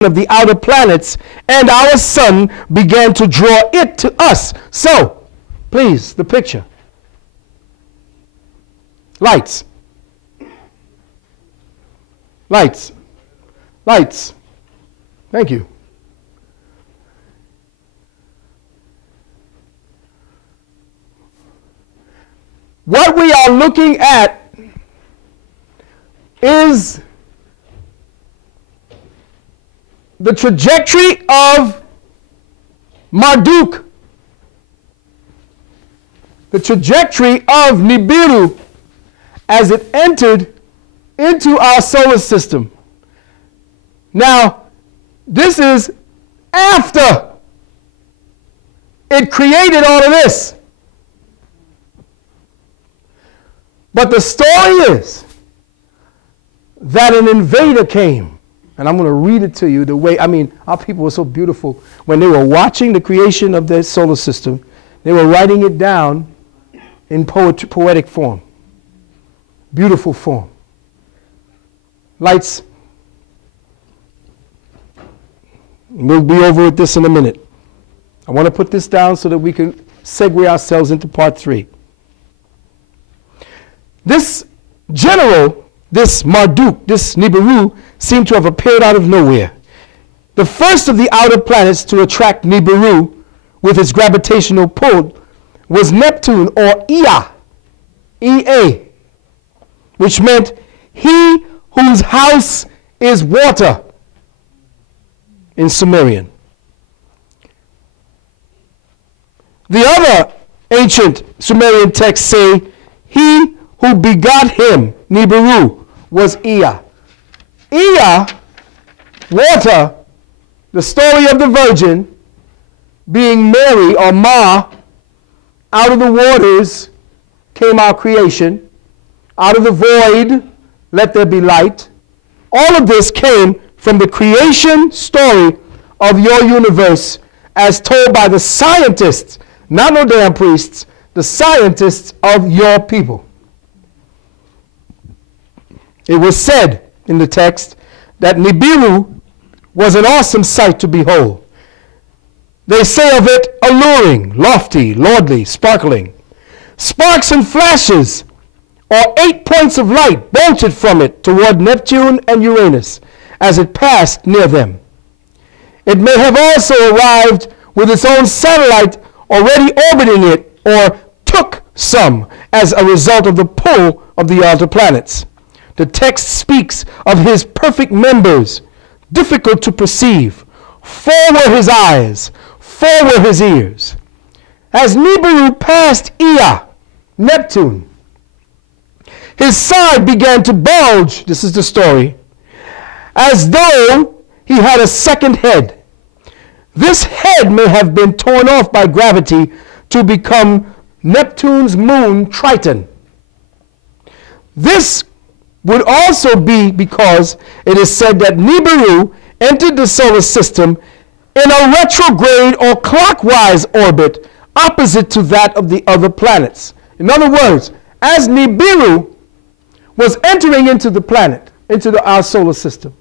of the outer planets, and our sun began to draw it to us. So, please, the picture. Lights. Lights. Lights. Thank you. What we are looking at is the trajectory of Marduk, the trajectory of Nibiru as it entered into our solar system. Now, this is after it created all of this. But the story is that an invader came. And I'm going to read it to you the way, our people were so beautiful. When they were watching the creation of their solar system, they were writing it down in poetic form. Beautiful form. Lights. We'll be over with this in a minute. I want to put this down so that we can segue ourselves into part 3. This general, this Marduk, this Nibiru, seemed to have appeared out of nowhere. The first of the outer planets to attract Nibiru with its gravitational pull was Neptune, or Ea, E-A, which meant he whose house is water in Sumerian. The other ancient Sumerian texts say he who begot him, Nibiru, was Ea. Ea, water, the story of the virgin being Mary or Ma. Out of the waters came our creation. Out of the void, let there be light. All of this came from the creation story of your universe as told by the scientists, not no damn priests, the scientists of your people. It was said in the text that Nibiru was an awesome sight to behold. They say of it alluring, lofty, lordly, sparkling. Sparks and flashes, or 8 points of light, bolted from it toward Neptune and Uranus as it passed near them. It may have also arrived with its own satellite already orbiting it, or took some as a result of the pull of the outer planets. The text speaks of his perfect members, difficult to perceive. 4 were his eyes, 4 were his ears. As Nibiru passed Ea, Neptune, his side began to bulge, this is the story, as though he had a second head. This head may have been torn off by gravity to become Neptune's moon, Triton. This would also be because it is said that Nibiru entered the solar system in a retrograde or clockwise orbit opposite to that of the other planets. In other words, as Nibiru was entering into the planet, into our solar system,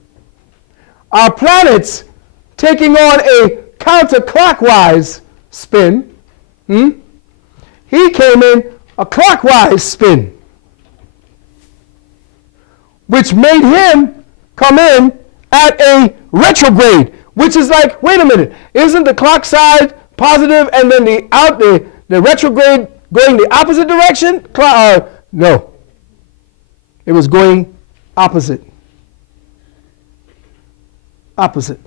our planets taking on a counterclockwise spin, he came in a clockwise spin, which made him come in at a retrograde, which is like, wait a minute, isn't the clock side positive and then the retrograde going the opposite direction? No. It was going opposite. Opposite.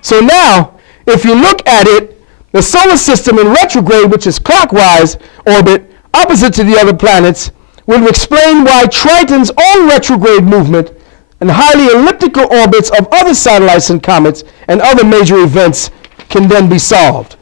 So now, if you look at it, the solar system in retrograde, which is clockwise orbit, opposite to the other planets, would explain why Triton's own retrograde movement and highly elliptical orbits of other satellites and comets and other major events can then be solved.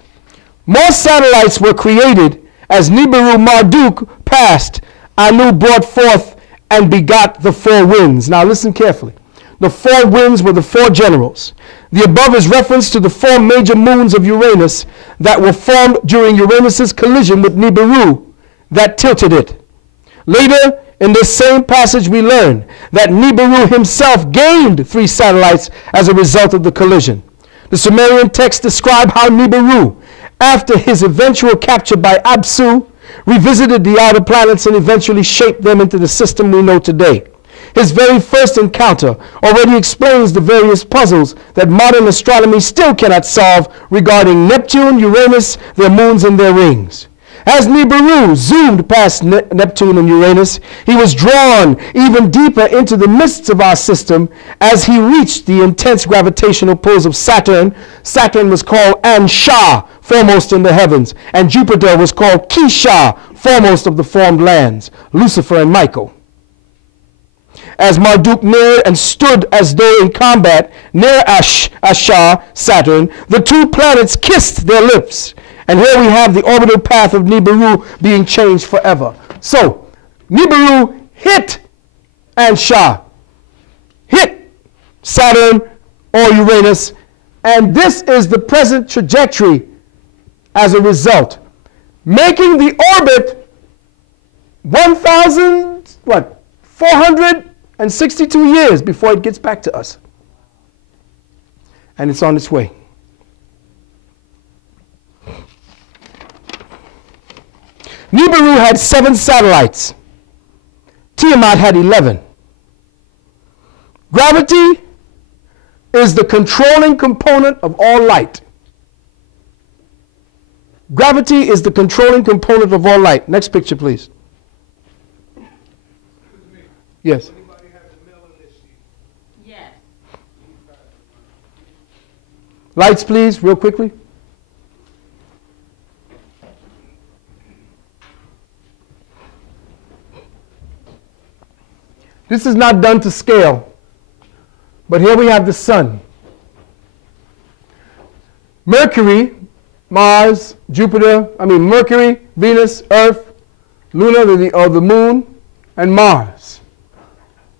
More satellites were created as Nibiru Marduk passed. Anu brought forth and begot the 4 winds. Now listen carefully. The 4 winds were the 4 generals. The above is reference to the 4 major moons of Uranus that were formed during Uranus's collision with Nibiru that tilted it. Later, In this same passage, we learn that Nibiru himself gained 3 satellites as a result of the collision. The Sumerian texts describe how Nibiru, after his eventual capture by Apsu, revisited the outer planets and eventually shaped them into the system we know today. His very first encounter already explains the various puzzles that modern astronomy still cannot solve regarding Neptune, Uranus, their moons, and their rings. As Nibiru zoomed past Neptune and Uranus, he was drawn even deeper into the mists of our system as he reached the intense gravitational pulls of Saturn. Saturn was called Ansha, foremost in the heavens, and Jupiter was called Kisha, foremost of the formed lands, Lucifer and Michael. As Marduk neared and stood as though in combat near Asha, Saturn, the 2 planets kissed their lips. And here we have the orbital path of Nibiru being changed forever. So, Nibiru hit Ansha, hit Saturn or Uranus, and this is the present trajectory as a result, making the orbit 462 years before it gets back to us. And it's on its way. Nibiru had 7 satellites. Tiamat had 11. Gravity is the controlling component of all light. Gravity is the controlling component of all light. Next picture, please. Yes. Yes. Lights, please, real quickly. This is not done to scale, but here we have the sun. Mercury, Mars, Mercury, Venus, Earth, Luna, the moon, and Mars.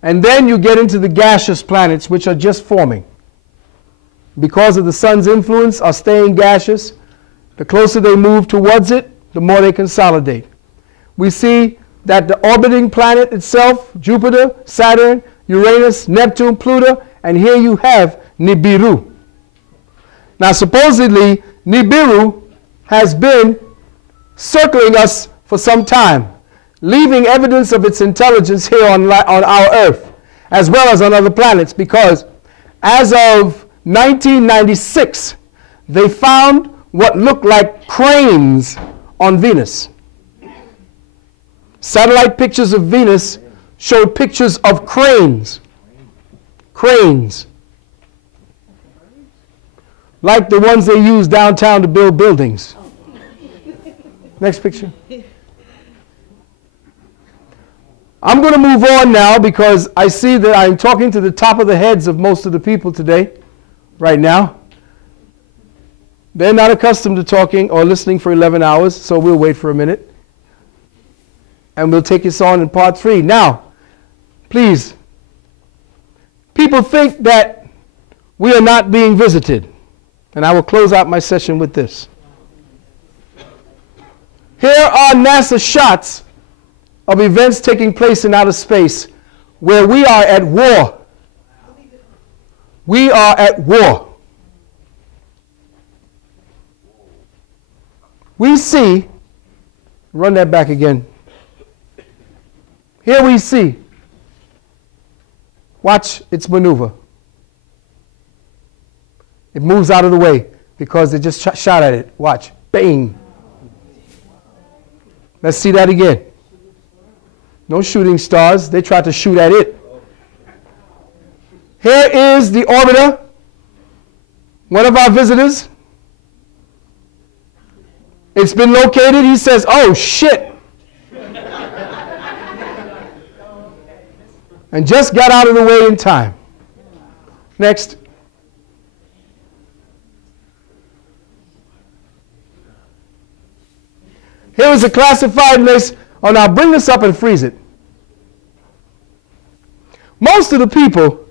And then you get into the gaseous planets, which are just forming. Because of the sun's influence, are staying gaseous. The closer they move towards it, the more they consolidate. We see that the orbiting planet itself, Jupiter, Saturn, Uranus, Neptune, Pluto, and here you have Nibiru. Now supposedly, Nibiru has been circling us for some time, leaving evidence of its intelligence here on our Earth, as well as on other planets, because as of 1996, they found what looked like cranes on Venus. Satellite pictures of Venus showed pictures of cranes. Cranes. Like the ones they use downtown to build buildings. Next picture. I'm going to move on now because I see that I'm talking to the top of the heads of most of the people today, right now. They're not accustomed to talking or listening for 11 hours, so we'll wait for a minute. And we'll take this on in part 3. Now, please, people think that we are not being visited. And I will close out my session with this. Here are NASA shots of events taking place in outer space where we are at war. We are at war. We see, run that back again. Here we see, watch its maneuver. It moves out of the way because they just shot at it. Watch, bang. Let's see that again. No shooting stars, they tried to shoot at it. Here is the orbiter, one of our visitors. It's been located, he says, oh shit. And just got out of the way in time. Next. Here is a classified list. Oh, now bring this up and freeze it. Most of the people